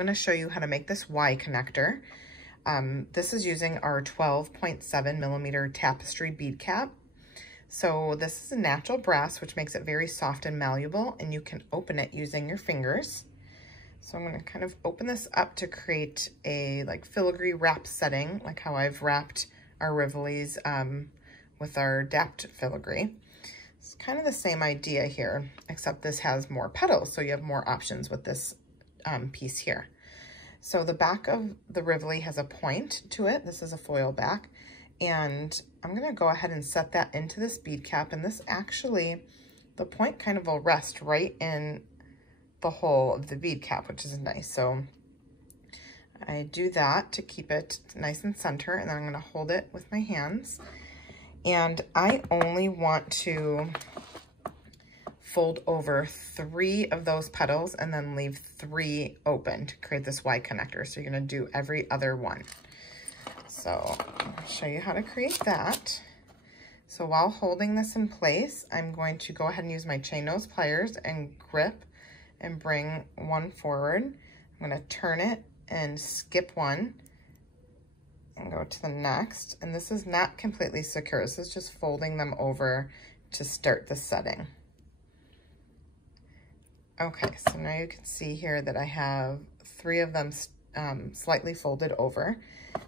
going to show you how to make this Y connector. This is using our 12.7 millimeter Tapestry bead cap. So this is a natural brass, which makes it very soft and malleable, and you can open it using your fingers. So I'm going to kind of open this up to create a like filigree wrap setting, like how I've wrapped our Rivolis with our dapped filigree. It's kind of the same idea here, except this has more petals, so you have more options with this piece here. So the back of the Rivoli has a point to it. This is a foil back, and I'm gonna go ahead and set that into this bead cap, and this actually, the point kind of will rest right in the hole of the bead cap, which is nice. So I do that to keep it nice and center, and then I'm gonna hold it with my hands. And I only want to fold over 3 of those petals and then leave 3 open to create this Y connector. So you're gonna do every other one. So I'll show you how to create that. So while holding this in place, I'm going to go ahead and use my chain nose pliers and grip and bring one forward. I'm gonna turn it and skip one and go to the next. And this is not completely secure. This is just folding them over to start the setting. Okay, so now you can see here that I have 3 of them slightly folded over.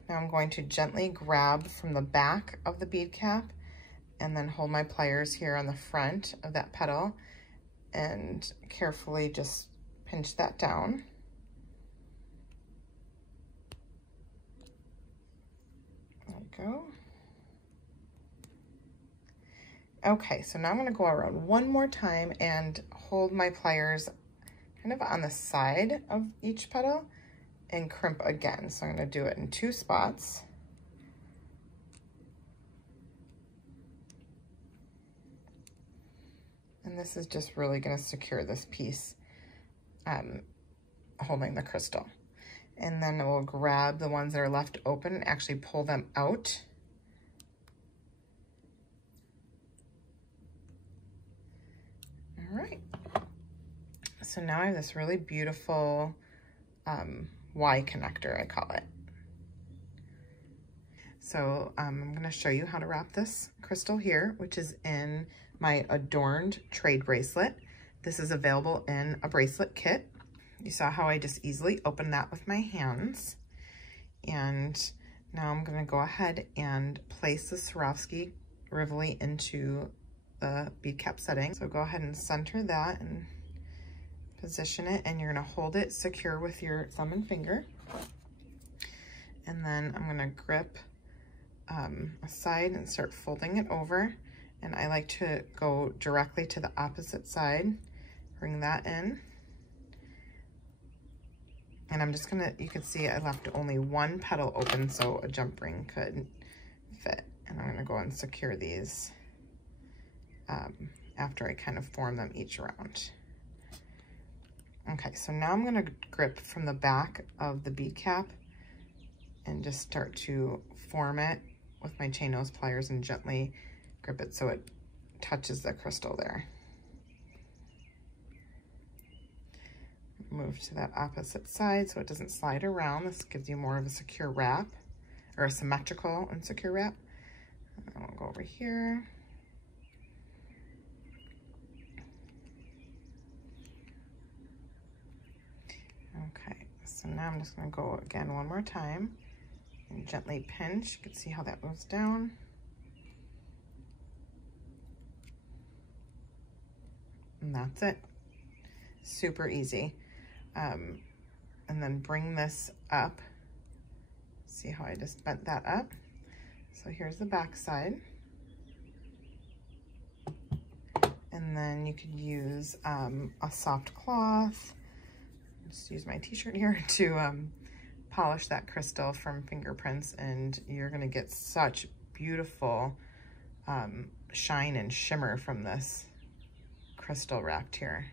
Now I'm going to gently grab from the back of the bead cap and then hold my pliers here on the front of that petal and carefully just pinch that down. There we go. Okay, so now I'm gonna go around one more time and hold my pliers kind of on the side of each petal and crimp again. So I'm gonna do it in 2 spots. And this is just really gonna secure this piece holding the crystal. And then we'll grab the ones that are left open and actually pull them out. All right. So now I have this really beautiful Y connector, I call it. So I'm gonna show you how to wrap this crystal here, which is in my Adorned Trade Bracelet. This is available in a bracelet kit. You saw how I just easily opened that with my hands. And now I'm gonna go ahead and place the Swarovski Rivoli into the bead cap setting. So go ahead and center that and position it, and you're gonna hold it secure with your thumb and finger. And then I'm gonna grip aside and start folding it over. And I like to go directly to the opposite side, bring that in. And I'm just gonna, you can see I left only 1 petal open so a jump ring could fit. And I'm gonna go and secure these after I kind of form them each round. Okay, so now I'm gonna grip from the back of the bead cap and just start to form it with my chain nose pliers and gently grip it so it touches the crystal there. Move to that opposite side so it doesn't slide around. This gives you more of a secure wrap, or a symmetrical and secure wrap. And then we'll go over here. Okay, so now I'm just gonna go again one more time and gently pinch. You can see how that moves down. And that's it. Super easy. And then bring this up. See how I just bent that up? So here's the back side. And then you could use a soft cloth. Just use my t-shirt here to polish that crystal from fingerprints, and you're gonna get such beautiful shine and shimmer from this crystal wrapped here.